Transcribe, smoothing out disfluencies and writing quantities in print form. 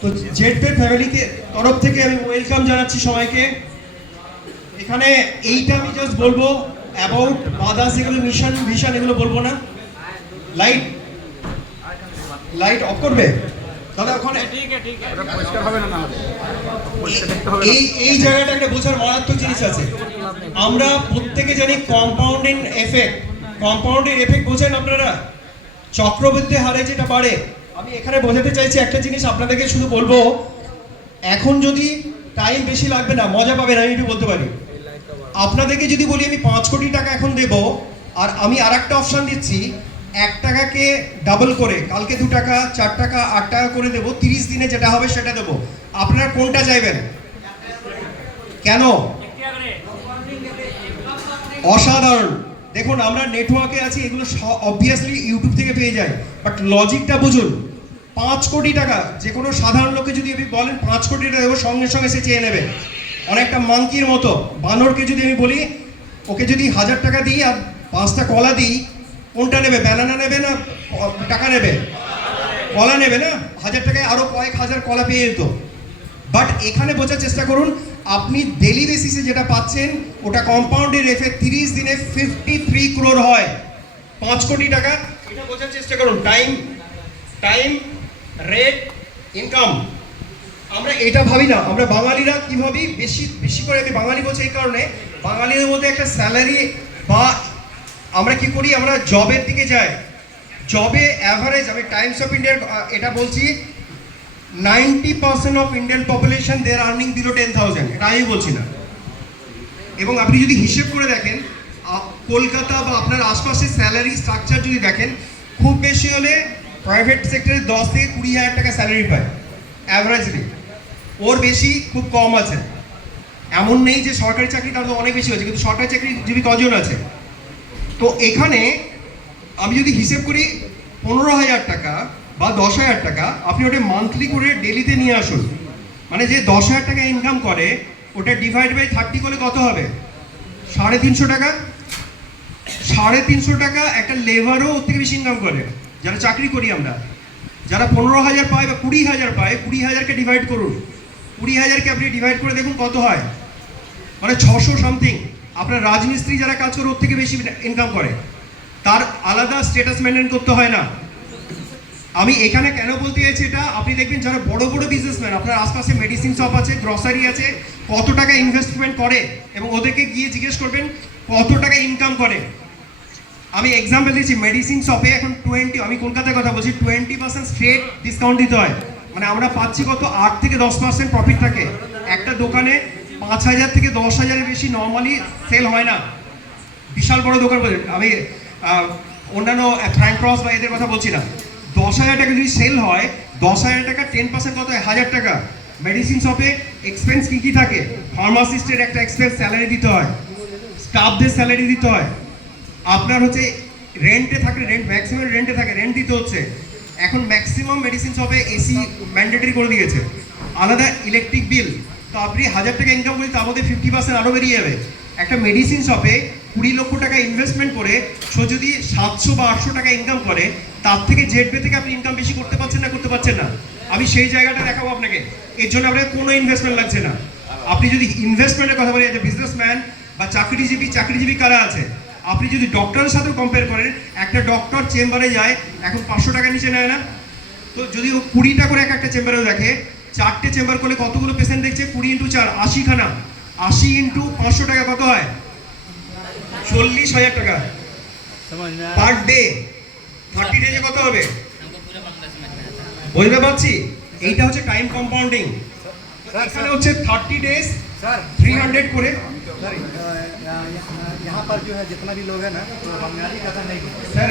তো জেডপে ফ্যামিলিকে তরফ থেকে আমি ওয়েলকাম জানাচ্ছি সবাইকে। এখানে এইটা আমি জাস্ট বলবো অ্যাবাউট আদার্স, এগুলো মিশন ভিশন এগুলো বলবো না। লাইট লাইট অফ করবে দাদা ওখানে। এই জায়গাটা একটা বোঝার মারাত্মক জিনিস আছে। আমরা প্রত্যেকে জানি কম্পাউন্ডিং এফেক্ট। কম্পাউন্ডিং এফেক্ট বোঝেন আপনারা? চক্রবৃদ্ধি হারে যেটা বাড়ে। আমি এখানে বোঝাতে চাইছি একটা জিনিস আপনাদেরকে, শুধু বলবো এখন যদি টাইম বেশি লাগবে না, মজা পাবেন, আমি একটু বলতে পারি। আপনাদেরকে যদি বলি আমি 5 কোটি টাকা এখন দেব, আর আমি আর একটা অপশন দিচ্ছি 1 টাকাকে ডাবল করে কালকে 2 টাকা 4 টাকা 8 টাকা করে দেবো, 30 দিনে যেটা হবে সেটা দেবো, আপনারা কোনটা চাইবেন? কেন? অসাধারণ। দেখুন আমরা নেটওয়ার্কে আছি, এগুলো অবভিয়াসলি ইউটিউব থেকে পেয়ে যাই, বাট লজিকটা বুঝুন। 5 কোটি টাকা যে কোনো সাধারণ লোককে যদি আপনি বলেন 5 কোটি টাকা দেবো, সঙ্গে সঙ্গে সে চেয়ে নেবে। অনেকটা মাংকির মতো। বানরকে যদি আমি বলি ওকে যদি 1000 টাকা দিই আর 5টা কলা দিই, কোনটা নেবে? ব্যানানা নেবে না টাকা নেবে? কলা নেবে না? 1000 টাকায় আরো কয়েক হাজার কলা পেয়ে যেত। বাট এখানে বোঝার চেষ্টা করুন, আপনি ডেলি বেসিসে যেটা পাচ্ছেন ওটা কম্পাউন্ডের এফেক্ট 30 দিনে 53 crore হয়। 5 কোটি টাকা, এটা বোঝার চেষ্টা করুন। Time rate income. আমরা এটা ভাবি না। আমরা বাঙালিরা কি ভাবি? বেশি করে আমি বাঙালি বলছি এই কারণে, বাঙালিদের মধ্যে একটা স্যালারি বা আমরা কি করি, আমরা জবের দিকে যাই। জবে অ্যাভারেজ, আমি টাইমস অফ ইন্ডিয়ার এটা বলছি, 90% of Indian population they are earning below 10,000। এটা আমি বলছি না। এবং আপনি যদি হিসেব করে দেখেন কলকাতা বা আপনার আশপাশের স্যালারি স্ট্রাকচার যদি দেখেন, খুব বেশি হলে প্রাইভেট সেক্টরে 10 থেকে 20,000 টাকা স্যালারি পায় অ্যাভারেজলি। ওর বেশি খুব কম আছে। এমন নেই যে সরকারি চাকরি তার তো অনেক বেশি হয়েছে, কিন্তু সরকারি চাকরিজীবী কজন আছে? তো এখানে আমি যদি হিসেব করি 15,000 টাকা বা 10,000 টাকা, আপনি ওটা মান্থলি করে ডেলিতে নিয়ে আসুন। মানে যে 10,000 টাকা ইনকাম করে ওটা ডিভাইড বাই 30 করলে কত হবে? 350 টাকা। 350 টাকা একটা লেবারও ওর থেকে বেশি ইনকাম করে। যারা চাকরি করি আমরা, যারা 15,000 পায় বা 20,000 পায়, 20,000কে ডিভাইড করুন। 20,000কে আপনি ডিভাইড করে দেখুন কত হয়, মানে 600 সামথিং। আপনার রাজমিস্ত্রি যারা কাজ করে ওর থেকে বেশি ইনকাম করে, তার আলাদা স্ট্যাটাস মেনটেন করতে হয় না। আমি এখানে কেন বলতে চাইছি এটা, আপনি দেখবেন যারা বড় বড় বিজনেসম্যান, আপনার আশপাশে মেডিসিন শপ আছে, গ্রসারি আছে, কত টাকা ইনভেস্টমেন্ট করে, এবং ওদেরকে গিয়ে জিজ্ঞেস করবেন কত টাকা ইনকাম করে। আমি এক্সাম্পল দিচ্ছি, মেডিসিন শপে এখন আমি কলকাতার কথা বলছি, 20% স্ট্রেট ডিসকাউন্ট দিতে হয়। মানে আমরা পাচ্ছি কত? 8 থেকে 10% প্রফিট থাকে। একটা দোকানে 5,000 থেকে 10,000-এর বেশি নর্মালি সেল হয় না। বিশাল বড় দোকান বলে আমি অন্যান্য ফ্র্যাঙ্ক ক্রস বা এদের কথা বলছি না। 10,000 টাকা যদি সেল হয়, 10,000 টাকা 10% কত হয়? 1,000 টাকা। মেডিসিন শপে এক্সপেন্স কী কী থাকে? ফার্মাসিস্টের একটা এক্সপেন্স, স্যালারি দিতে হয়, স্টাফদের স্যালারি দিতে হয়, আপনার হচ্ছে রেন্টে থাকে, ম্যাক্সিমাম রেন্টে থাকে, রেন্ট দিতে হচ্ছে। এখন ম্যাক্সিমাম মেডিসিন শপে এসি ম্যান্ডেটরি করে দিয়েছে, আলাদা ইলেকট্রিক বিল। তো আপনি 1,000 টাকা ইনকাম করি, তার মধ্যে 50% আরও বেরিয়ে যাবে। একটা মেডিসিন শপে 20 লক্ষ টাকা ইনভেস্টমেন্ট করে সে যদি 700 বা 800 টাকা ইনকাম করে, তার থেকে জেডপে থেকে আপনি ইনকাম বেশি করতে পারছেন না? করতে পারছেন না? আমি সেই জায়গাটা দেখাবো আপনাকে। এর জন্য আপনার কোনো ইনভেস্টমেন্ট লাগছে না। আপনি যদি ইনভেস্টমেন্টের কথা বলি, যে বিজনেসম্যান বা চাকরিজীবী কারা আছে, আপনি যদি ডক্টরের সাথে কম্পেয়ার করেন, একটা ডক্টর চেম্বারে যায় এখন 500 টাকা নিচে নেয় না। তো যদি ও 20টা করে একটা চেম্বারেও দেখে, 4টে চেম্বার করলে কতগুলো পেশেন্ট দেখছে? 20 × 4 80 খানা। 80 × 500 টাকা কত হয়? 40,000 টাকা পার ডে। 30 ডেজে কত হবে? বুঝতে পারছি? এইটা হচ্ছে টাইম কম্পাউন্ডিং। এখানে হচ্ছে 30 डेज 300 করে। सर यहाँ पर जो है जितना भी लोग है ना, तो बंगाली का नहीं सर